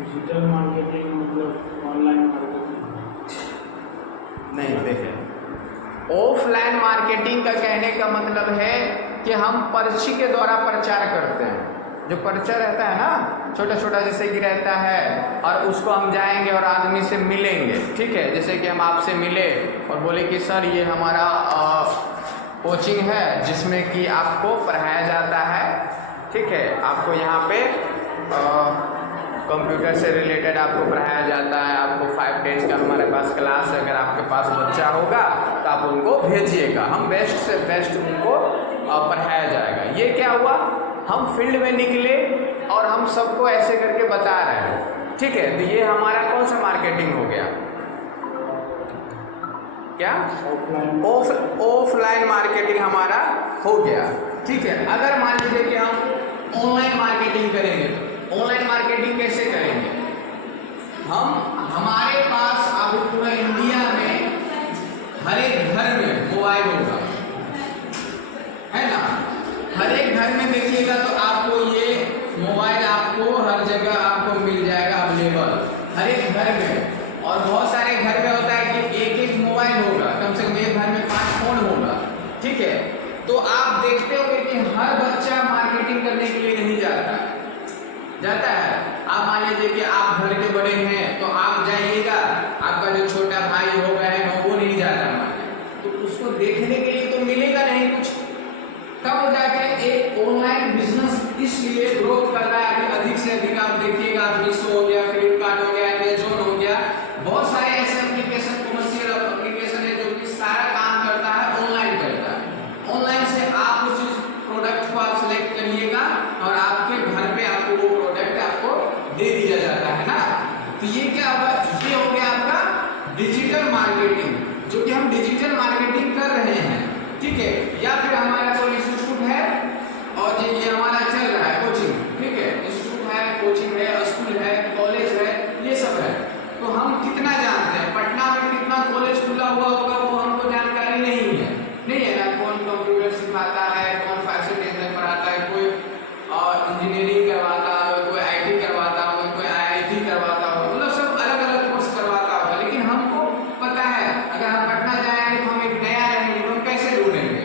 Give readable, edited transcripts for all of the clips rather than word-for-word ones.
Digital marketing मतलब online marketing नहीं, देखें ऑफलाइन मार्केटिंग का कहने का मतलब है कि हम पर्ची के द्वारा प्रचार करते हैं। जो पर्चा रहता है ना, छोटा छोटा जैसे कि रहता है, और उसको हम जाएंगे और आदमी से मिलेंगे। ठीक है, जैसे कि हम आपसे मिले और बोले कि सर ये हमारा कोचिंग है जिसमें कि आपको पढ़ाया जाता है। ठीक है, आपको यहाँ पे कंप्यूटर से रिलेटेड आपको पढ़ाया जाता है। आपको 5-10 का हमारे पास क्लास है। अगर आपके पास बच्चा होगा तो आप उनको भेजिएगा, हम बेस्ट से बेस्ट उनको पढ़ाया जाएगा। ये क्या हुआ, हम फील्ड में निकले और हम सबको ऐसे करके बता रहे हैं। ठीक है, तो ये हमारा कौन सा मार्केटिंग हो गया, क्या ऑफलाइन मार्केटिंग हमारा हो गया। ठीक है, अगर मान लीजिए कि हम ऑनलाइन मार्केटिंग करेंगे तो ऑनलाइन मार्केटिंग कैसे करेंगे, हमारे पास अब पूरा इंडिया में हर एक घर में मोबाइल होगा, है ना। हर एक घर में देखिएगा तो आपको ये मोबाइल आपको हर जगह आपको मिल जाएगा अवेलेबल, हर एक घर में। और बहुत सारे घर में होता है कि एक एक मोबाइल होगा, कम से कम एक घर में 5 फोन होगा। ठीक है, तो आप देखते होंगे कि हर बच्चा मार्केटिंग करने के लिए नहीं जाता है। आप मान लीजिए कि आप घर के बड़े हैं तो आप जाइएगा, आपका जो छोटा भाई हो बहन हो वो नहीं जाता मार्केट, तो उसको देखने के लिए तो मिलेगा नहीं कुछ। तब जाके एक ऑनलाइन बिजनेस इसलिए ग्रोथ कर रहा है। अधिक से अधिक आप देखिएगा, मीशो हो गया, फ्लिपकार्ट हो गया, अमेजोन हो गया, बहुत सारे ऐसे एप्लीकेशन, कमर्शियल एप्लीकेशन है जो कि सारा काम करता है ऑनलाइन करता है। ऑनलाइन से आप उस प्रोडक्ट को आप सिलेक्ट करिएगा और आपके घर पे आपको वो प्रोडक्ट आपको दे दिया जाता है ना। तो ये क्या हुआ, ये हो गया आपका डिजिटल मार्केटिंग, जो कि हम डिजिटल मार्केटिंग कर रहे हैं। ठीक है, या फिर हमारा कोई इंस्टीट्यूट है और ये हमारा चल रहा है कोचिंग। ठीक है, इंस्टीट्यूट है, कोचिंग है, स्कूल है, कॉलेज है, ये सब है। तो हम कितना जानते हैं, पटना में कितना कॉलेज खुला हुआ होगा वो हमको जानकारी नहीं है ना। कौन कंप्यूटर सिखाता है, कौन फैशन डिजाइन पढ़ाता है, कोई इंजीनियरिंग करवाता है, कोई IT करवाता है, कोई IIT करवाता है, मतलब सब अलग अलग कोर्स करवाता होगा। लेकिन हमको पता है, अगर हम पटना जाएंगे तो हम एक नया रहेंगे तो हम कैसे ढूंढेंगे,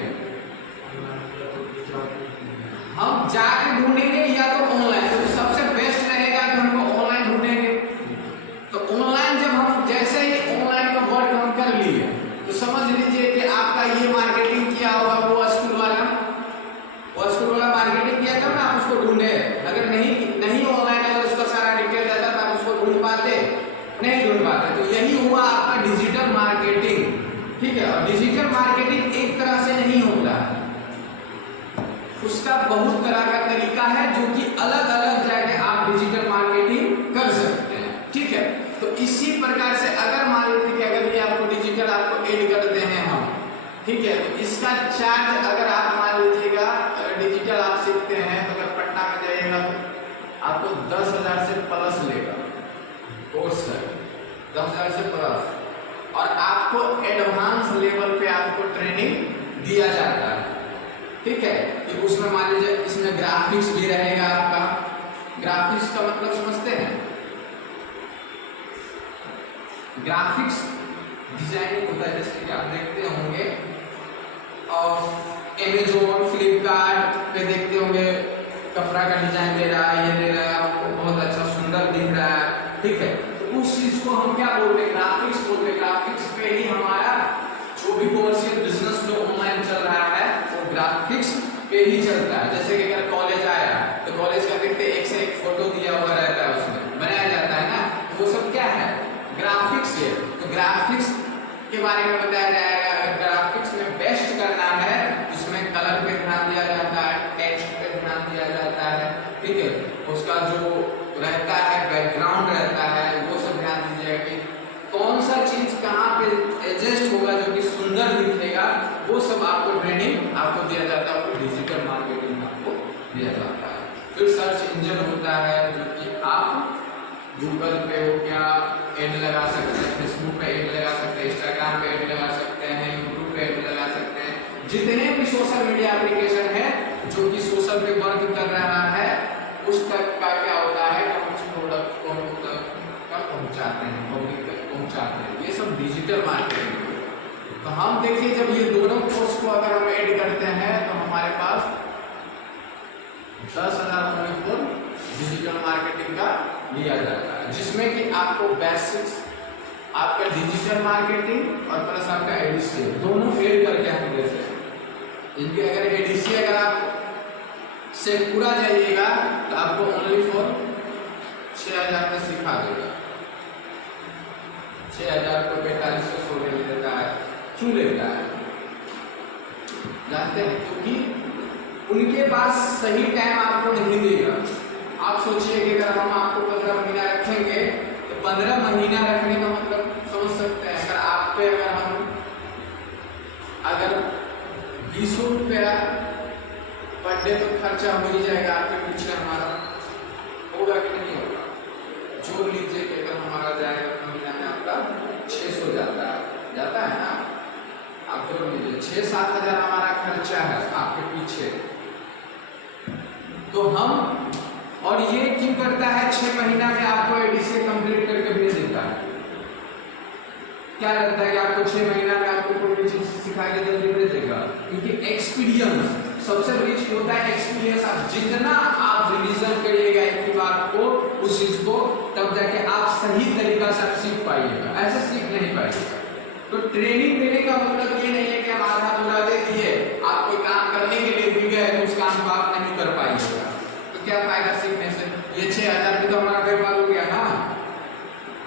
हम जाके ढूंढेंगे या तो ऑनलाइन। तो सबसे बेस्ट रहेगा कि हमको ऑनलाइन ढूंढेंगे। तो ऑनलाइन जब हम जैसे ही ऑनलाइन का वर्क हम कर लिए तो समझ लीजिए कि आपका ये मार्केटिंग किया होगा वो स्कूल वाला मार्केटिंग किया था ना, आप उसको ढूंढे। अगर नहीं ऑनलाइन अगर उसका सारा डिटेल रहता तो आप उसको ढूंढ पाते, नहीं ढूंढ पाते। तो यही हुआ आपका डिजिटल मार्केटिंग। ठीक है, और डिजिटल मार्केटिंग एक तरह से नहीं होता, उसका बहुत तरह का तरीका है जो कि अलग अलग जाके आप डिजिटल मार्केटिंग कर सकते हैं। ठीक है, तो इसी प्रकार से अगर मान लीजिए कि अगर ये आपको डिजिटल आपको ऐड करते हैं हम, ठीक है, तो इसका चार्ज अगर आप मान लीजिएगा अगर डिजिटल आप सीखते हैं तो अगर पटना में जाइएगा तो आपको 10,000 से प्लस लेगा कोर्स है, 10,000 से प्लस। और आपको एडवांस लेवल पे आपको ट्रेनिंग दिया जाता है। ठीक है, कि उसमें मान लीजिए इसमें ग्राफिक्स भी रहेगा आपका। ग्राफिक्स का मतलब समझते हैं, ग्राफिक्स डिजाइनिंग होता है, जैसे कि आप देखते होंगे और अमेजोन फ्लिपकार्ट पे देखते होंगे कपड़ा का डिजाइन दे रहा है, ये दे रहा है, आपको बहुत अच्छा सुंदर दिख रहा है। ठीक है, तो उस चीज को हम क्या बोलते हैं, ग्राफिक्स बोलते हैं। ग्राफिक्स पे ही हमारा जो भी कमर्शियल बिजनेस जो ऑनलाइन चल रहा है वो ग्राफिक्स पे ही चलता है। जैसे कि अगर कॉलेज आया तो कॉलेज का देखते एक से एक फोटो दिया हुआ रहता है, उसमें बनाया जाता है ना, तो वो सब क्या है, ग्राफिक्स है। तो ग्राफिक्स के बारे में बताया जाएगा। अगर ग्राफिक्स में बेस्ट करना है उसमें कलर पे ध्यान दिया जाता है, टेक्स्ट पे ध्यान दिया जाता है। ठीक है, उसका जो रहता है बैकग्राउंड रहता है वो सब ध्यान दीजिएगा कि कौन सा चीज कहाँ पे एडजस्ट होगा जो कि सुंदर दिखेगा, वो सब आपको ट्रेनिंग आपको दिया जाता है। आपको डिजिटल मार्केटिंग आपको दिया जाता है। फिर सर्च इंजन होता है जो कि आप गूगल पे हो गया ऐड लगा सकते हैं, फेसबुक पे ऐड लगा सकते हैं, इंस्टाग्राम पे ऐड लगा सकते हैं, यूट्यूब पे ऐड लगा सकते हैं। जितने भी सोशल मीडिया एप्लीकेशन है जो कि सोशल पे वर्क कर रहा है उस तक का क्या होता है कि हम उस प्रोडक्ट को डिजिटल मार्केटिंग। तो हम देखिए जब ये दोनों कोर्स को अगर हम ऐड करते हैं तो हमारे पास 10,000 ओनली फॉर डिजिटल मार्केटिंग का लिया जाता है, जिसमें कि आपको बेसिक्स आपका डिजिटल मार्केटिंग और प्लस आपका एडीसी दोनों ऐड करके हम देते हैं। इनके अगर एडीसी अगर आप से पूरा जाइएगा तो आपको ओनली फॉर 6,000 में सिखा देगा। 6,000 को 4500 ले लेता है, क्यों लेता है जानते हैं? क्योंकि उनके पास सही टाइम आपको नहीं देगा। आप सोचिए कि अगर हम आपको 15 महीना रखेंगे तो 15 महीना रखने का मतलब समझ सकते हैं, अगर आप पे अगर 20 रुपया पर डे तो खर्चा हो ही जाएगा आपके पीछे, हमारा होगा कि नहीं होगा? जोड़ लीजिए कि अगर हमारा जाएगा महीना में आपका 600 जाता है ना, आप जोड़ लीजिए 6-7 हज़ार हमारा खर्चा है आपके पीछे। तो हम और ये क्यों करता है? 6 महीना में आपको एडीसी कंप्लीट करके भेज देता है। क्या लगता है कि आपको 6 महीना में आपको कोई भी चीज सिखा के जल्दी भेज देगा? क्योंकि एक्सपीरियंस सबसे बड़ी चीज होता है। एक्सपीरियंस आप जितना आप रिवीजन करिएगा एक ही बात को, उस चीज को, तब जाके आप सही तरीका से आप सीख पाइएगा, ऐसे सीख नहीं पाइएगा। तो ट्रेनिंग देने का मतलब ये नहीं है कि हम आधा पूरा दे दिए, आप कोई काम करने के लिए भी गए तो उस काम को आप नहीं कर पाइएगा, तो क्या फायदा सीखने से? ये 6,000 भी तो हमारा व्यापार हो गया ना।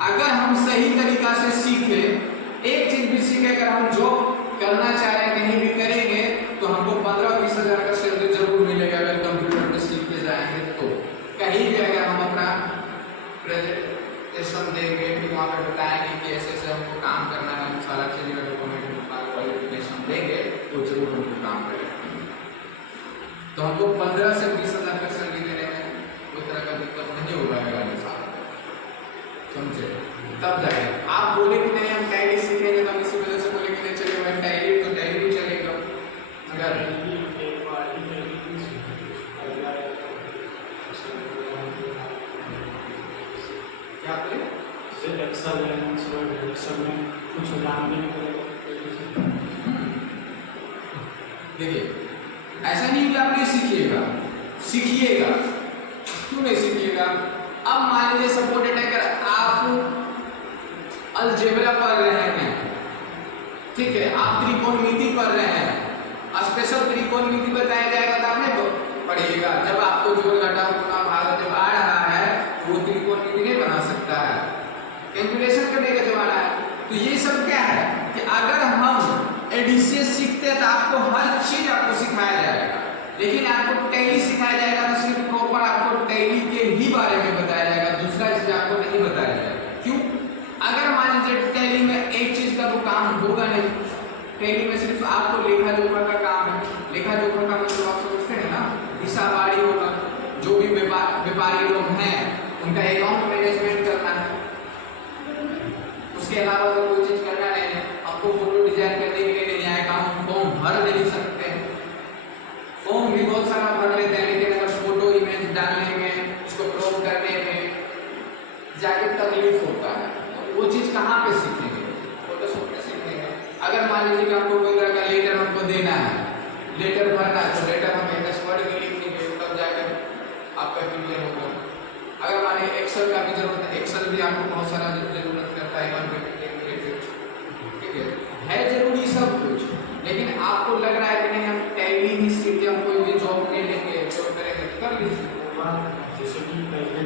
अगर हम सही तरीका से सीखे, एक चीज भी सीखे, अगर हम जॉब करना चाह रहे हैं कहीं भी करेंगे तो हमको 15-20 हज़ार का सैलरी जरूर मिलेगा अगर कंप्यूटर पे सीख के जाएंगे। तो कहीं भी अगर हम अपना प्रेजेंटेशन देंगे फिर वहाँ पे बताएंगे कि ऐसे ऐसे हमको काम करना है, हम सारा चीज़ का डॉक्यूमेंट क्वालिफिकेशन देंगे तो जरूर हमको काम करेंगे। तो हमको 15 से 20 हज़ार का सैलरी देने में कोई तरह का दिक्कत नहीं होगा अगले साल, समझे? तब जाए आप बोले कि नहीं हम टैली सीखेंगे, तो हम इसी वजह से बोले कि नहीं चलिए भाई टैली, तो टैली भी चलेगा। अगर क्या बोले सिर्फ एक्सेल में कुछ जानने नहीं पड़ेगा। देखिए ऐसा नहीं कि आप नहीं सीखिएगा, क्यों नहीं सीखिएगा? अब मान लीजिए सपोर्टेड अगर आप अलजेब्रा पढ़ रहे हैं, ठीक है, आप त्रिकोणमिति पढ़ रहे हैं, स्पेशल त्रिकोणमिति बताया जाएगा तो आप नहीं पढ़िएगा। जब आपको जोड़ घटाव गुणा भाग जब आ रहा है तो वो त्रिकोणमिति नहीं बना सकता है, कैलकुलेशन करने का जमाना है। तो ये सब क्या है कि अगर हम एडीसी सीखते हैं तो आपको हर चीज आपको सिखाया जाएगा, लेकिन आपको टैली सिखाया जाएगा तो सिर्फ प्रॉपर आपको टैली के ही बारे में बताया जाएगा, दूसरा चीज आपको नहीं बताया जाएगा। क्यों? अगर मान लीजिए टैली में एक चीज का तो काम होगा नहीं, टैली में सिर्फ आपको लेखा जोखा का काम है। लेखा जोखा का मतलब आप समझते हैं ना, हिसाबारी होगा, जो भी व्यापारी लोग हैं उनका अकाउंट मैनेजमेंट करना है। उसके अलावा तो कोई चीज करना नहीं है। आपको फोटो डिजाइन करने के लिए न्याय कानून फॉर्म भर नहीं सकते हैं, फॉर्म भी बहुत सारा भर लेते हैं, लेकिन अगर फोटो इमेज डालने में, उसको क्रॉप करने में जाके तकलीफ होता है, तो वो चीज कहाँ पे सीखेंगे? फोटोशॉप में सीखेंगे। अगर मान लीजिए कि आपको कोई तरह का लेटर हमको देना है, लेटर भरना है, तो लेटर हम एक वर्ड में लिखेंगे तब जाकर आपका क्लियर होगा। अगर मान लीजिए एक्सेल का भी जरूरत है, एक्सेल भी आपको बहुत सारा जरूरत करता है, ठीक है जरूरी सब कुछ, लेकिन आपको लग रहा है कि नहीं हम टैली ही सीख के हम कोई भी जॉब ले लेंगे, जॉब करेंगे, कर लीजिए। जैसे कि पहले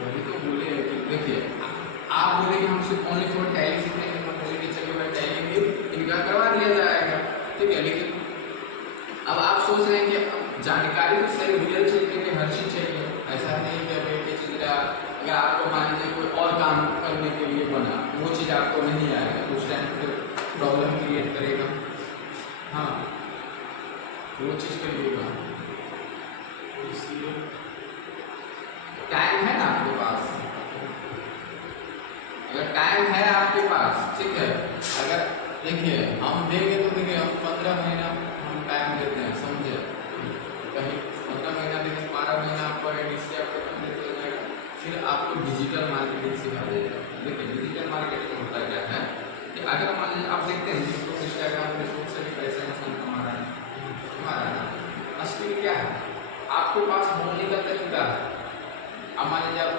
वही तो बोले हैं कि देखिए आप बोले कि हम सिर्फ ओनली फॉर टैली सीखेंगे, तो बोले कि चलिए भाई टैली भी इनका करवा दिया जाएगा, ठीक है। लेकिन अब आप सोच रहे हैं कि जानकारी तो सही रियल चाहिए कि हर चीज चाहिए, ऐसा नहीं कि अभी एक चीज अगर आपको मान लीजिए कोई और काम करने के लिए बना, वो चीज़ आपको नहीं आएगा, उस टाइम फिर प्रॉब्लम क्रिएट करेगा। हाँ वो चीज़ करिएगा। टाइम है ना आपके पास, अगर टाइम है आपके पास, ठीक है, अगर देखिए हम देंगे तो देखिए हम 15 महीना हम टाइम देते हैं, समझे? कहीं 15 महीना देंगे, 12 महीना अगर मान लीजिए आप देखते हैं जिसको इंस्टाग्राम फेसबुक से भी पैसा इंसान कमा रहा है ना, असली क्या है, आपके पास बोलने का तरीका है। अब मान लीजिए आप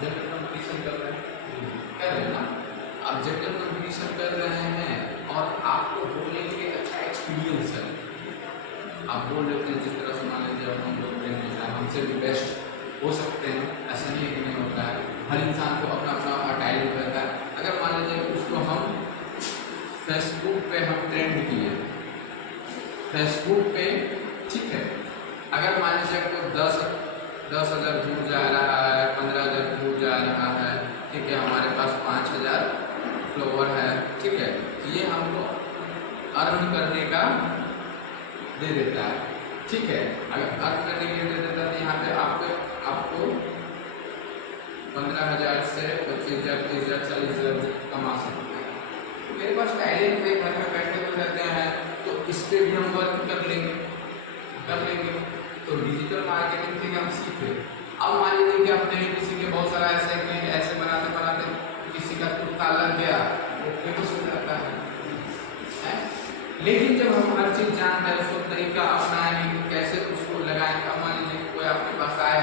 जनरल कंपटीशन कर रहे हैं ना, आप जनरल कंपटीशन कर रहे हैं और आपको बोलने के लिए अच्छा एक्सपीरियंस है, आप बोल लेते हैं जिस तरह से मान लीजिए हम लोग हमसे भी बेस्ट हो सकते हैं, ऐसा नहीं है कि नहीं होता है, हर इंसान को अपना अपना टैलेंट रहता है। अगर मान लीजिए उसको हम फेसबुक पे हम ट्रेंड किए फेसबुक पे, ठीक है, अगर मान लीजिए आपको 10,000 व्यूज जा रहा है, 15,000 व्यूज जा रहा है, ठीक है, हमारे पास 5,000 फॉलोवर है, ठीक है, ये हमको अर्न करने का दे देता है, ठीक है। अगर अर्न करने के लिए दे देता है तो यहाँ पे आपको 15,000 से 25,000, 30,000, 40,000 कमा सकते हैं। मेरे पास टैलेंट है, घर में बैठे हुए रहते हैं, तो इस पर भी हम वर्क कर लेंगे। तो डिजिटल मार्केटिंग से हम सीखे। अब मान लीजिए कि आप नहीं, किसी के बहुत सारा ऐसे बनाते किसी का तुक्का लग गया, वो फेमस हो जाता है। लेकिन जब हम हर चीज़ जानते हैं, उसको तरीका अपनाएंगे कैसे उसको लगाएंगे। अब मान लीजिए कोई आपके पास आया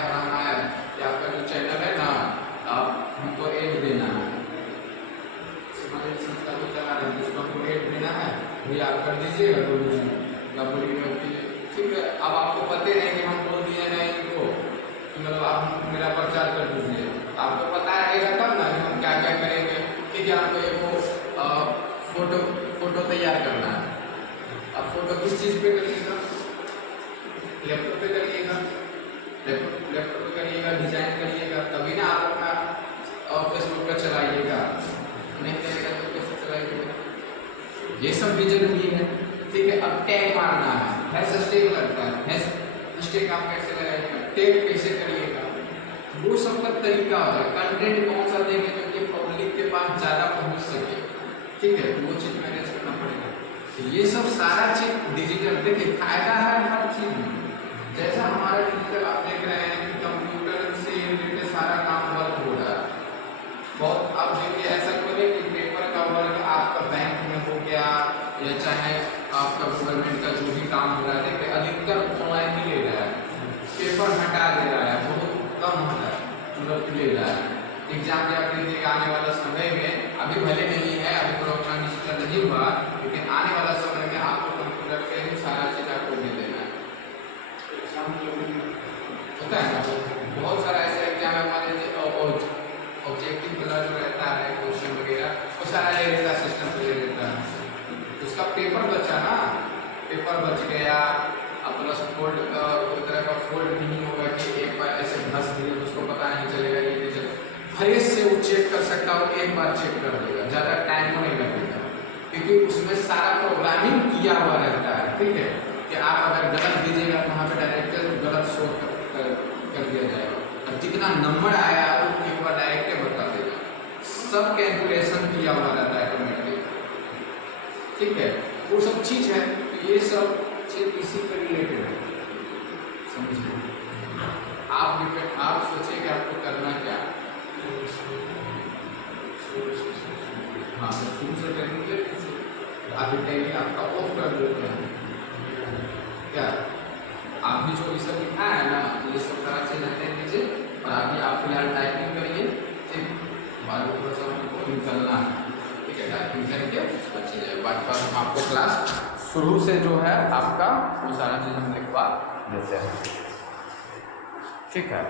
कि आपका जो चैनल है ना, आप हमको एड देना है, संस्था को चला रहे हैं, उसको हमको एड देना है, भैया आप कर दीजिएगा, ठीक है। अब आपको पता नहीं कि हम बोल दिए नहीं इनको कि मतलब आप मेरा प्रचार कर दीजिए, आपको पता रहेगा तब ना कि हम क्या क्या करेंगे। ठीक है, आपको एक फोटो तैयार करना है, अब फोटो किस चीज़ पे करिएगा, लैपटॉप पे करिएगा, लैपटॉप पे करिएगा, डिजाइन करिएगा, तभी ना आप अपना फेसबुक पर चलाइएगा, नहीं करेगा तो कैसे चलाइएगा। ये सब भी जरूरी है, ठीक है। अब टैग मारना है, हैशटैग लगता है, हैशटैग आप कैसे लगाइएगा, टैग कैसे करिएगा, वो सब का तरीका होता है। कंटेंट कौन सा देंगे जो कि पब्लिक के पास ज़्यादा पहुँच सके, ठीक है, तो वो चीज़ मैनेज करना पड़ेगा। तो ये सब सारा चीज डिजिटल, देखिए फायदा है हर चीज में। जैसा हमारा डिजिटल आप देख रहे हैं कि कंप्यूटर से रिलेटेड सारा काम वर्क हो रहा है बहुत। अब देखिए ऐसा करें कि पेपर का वर्क आपका बैंक में हो गया या चाहे आपका गवर्नमेंट का जो भी काम हो रहा है, देखिए अधिकतर ऑनलाइन ही ले रहा है, पेपर हटा दे रहा है, बहुत कम मतलब ले रहा है। एग्जाम भी आप दीजिएगा आने वाला समय में, अभी भले नहीं है, अभी कोरोना डिजिटल नहीं हुआ, लेकिन आने वाला समय में आपको कंप्यूटर पे ही सारा चीज आपको दे देना है। होता है ना, बहुत सारा ऐसा एग्जाम है, मान लीजिए ऑब्जेक्टिव वाला जो रहता है क्वेश्चन वगैरह, वो सारा ले लेता है, सिस्टम से ले लेता है, उसका पेपर बचा ना, पेपर बच गया। अब प्लस फोल्ड कोई तरह का फोल्ड नहीं होगा कि एक बार ऐसे घस दिए उसको पता नहीं चलेगा कि फ्रेश से वो चेक कर सकता हो, एक बार चेक कर देगा, ज़्यादा टाइम नहीं लगेगा, क्योंकि उसमें सारा प्रोग्रामिंग किया हुआ रहता है, ठीक है, कि आप अगर गलत दीजिएगा तो वहाँ पे डायरेक्ट गलत शो कर दिया जाएगा, और जितना नंबर आया वो एक बार डायरेक्ट बता देगा, सब कैलकुलेशन किया हुआ रहता है ऑटोमेटिक, ठीक है, वो सब चीज़ है। तो ये सब चीज़ इसी पर रिलेटेड है, समझिए। आप सोचिए कि आपको करना क्या। हाँ, तो शुरू से करेंगे, अभी टाइमिंग आपका ऑफ कर देते हैं क्या, आप भी जो ये सब लिखा है ना, ये सब सारा चीज अटेंड कीजिए, और अभी आप फिलहाल टाइपिंग करिए, ठीक, बाद में थोड़ा सा हमको निकलना है, ठीक है, टाइपिंग करके बच्चे जाए, बाद पर हम आपको क्लास शुरू से जो है आपका वो सारा चीज़ हम लिखवा देते हैं, ठीक है।